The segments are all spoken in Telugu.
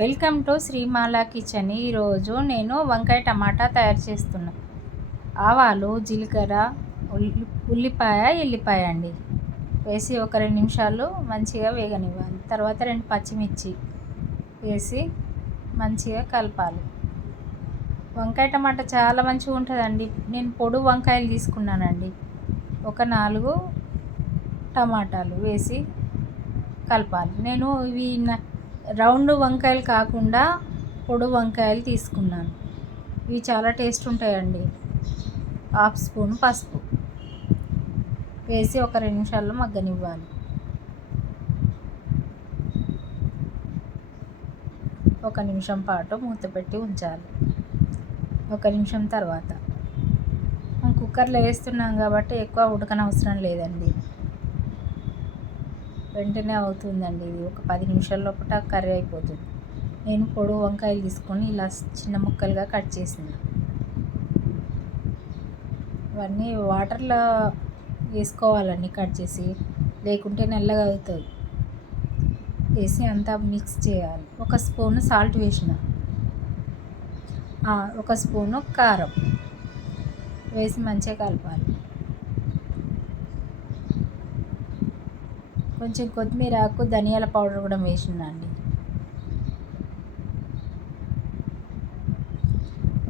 Welcome to శ్రీమాల kitchen. ఈరోజు నేను వంకాయ టమాటా తయారు చేస్తున్నా. ఆవాలు, జీలకర్ర, ఉల్లిపాయ, ఎల్లిపాయ అండి వేసి ఒక 2 నిమిషాలు మంచిగా వేగనివ్వాలి. తర్వాత 2 పచ్చిమిర్చి వేసి మంచిగా కలపాలి. వంకాయ టమాటా చాలా మంచిగా ఉంటుందండి. నేను పొడు వంకాయలు తీసుకున్నానండి. ఒక 4 టమాటాలు వేసి కలపాలి. నేను ఇవి రౌండ్ వంకాయలు కాకుండా పొడు వంకాయలు తీసుకున్నాను. ఇవి చాలా టేస్ట్ ఉంటాయండి. 1/2 స్పూన్ పసుపు వేసి ఒక 2 నిమిషాల్లో మగ్గనివ్వాలి. ఒక నిమిషం పాటు మూత పెట్టి ఉంచాలి. ఒక నిమిషం తర్వాత మనం కుక్కర్లో వేస్తున్నాం కాబట్టి ఎక్కువ ఉడకనవసరం లేదండి. వెంటనే అవుతుందండి. ఇది ఒక 10 నిమిషాల లోపల కర్రీ అయిపోతుంది. నేను పొడు వంకాయలు తీసుకొని ఇలా చిన్న ముక్కలుగా కట్ చేసిన ఇవన్నీ వాటర్లో వేసుకోవాలండి కట్ చేసి, లేకుంటే నల్లగా అవుతుంది. వేసి అంతా మిక్స్ చేయాలి. 1 స్పూను సాల్ట్ వేసిన, 1 స్పూను కారం వేసి మంచిగా కలపాలి. కొంచెం కొత్తిమీర ఆకు, ధనియాల పౌడర్ కూడా వేసిందండి.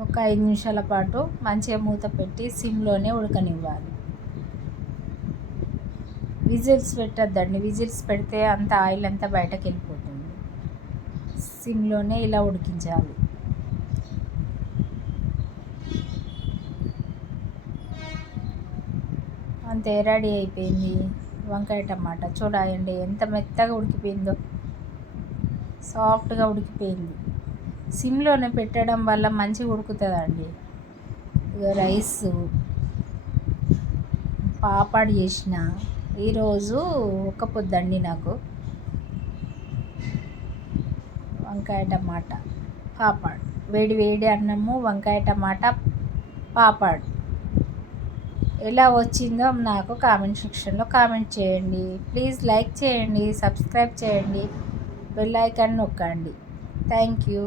ఒక 5 నిమిషాల పాటు మంచిగా మూత పెట్టి సిమ్లోనే ఉడకనివ్వాలి. విజిల్స్ పెట్టద్దండి. విజిల్స్ పెడితే అంత ఆయిల్ అంతా బయటకు వెళ్ళిపోతుంది. సిమ్లోనే ఇలా ఉడికించాలి. అంతే, రెడీ అయిపోయింది వంకాయ టమాటా. చూడండి ఎంత మెత్తగా ఉడికిపోయిందో, సాఫ్ట్గా ఉడికిపోయింది. సిమ్లోనే పెట్టడం వల్ల మంచిగా ఉడుకుతుందండి. ఇక రైసు, పాపడ్ చేసిన. ఈరోజు ఒక్క పొద్దండి నాకు. వంకాయ టమాటా పాపడ్, వేడి వేడి అన్నము, వంకాయ టమాటా పాపడ్. ఎలా వచ్చిందో నాకు కామెంట్ సెక్షన్లో కామెంట్ చేయండి. ప్లీజ్ లైక్ చేయండి, సబ్స్క్రైబ్ చేయండి, బెల్ ఐకాన్ నొక్కండి. Thank you.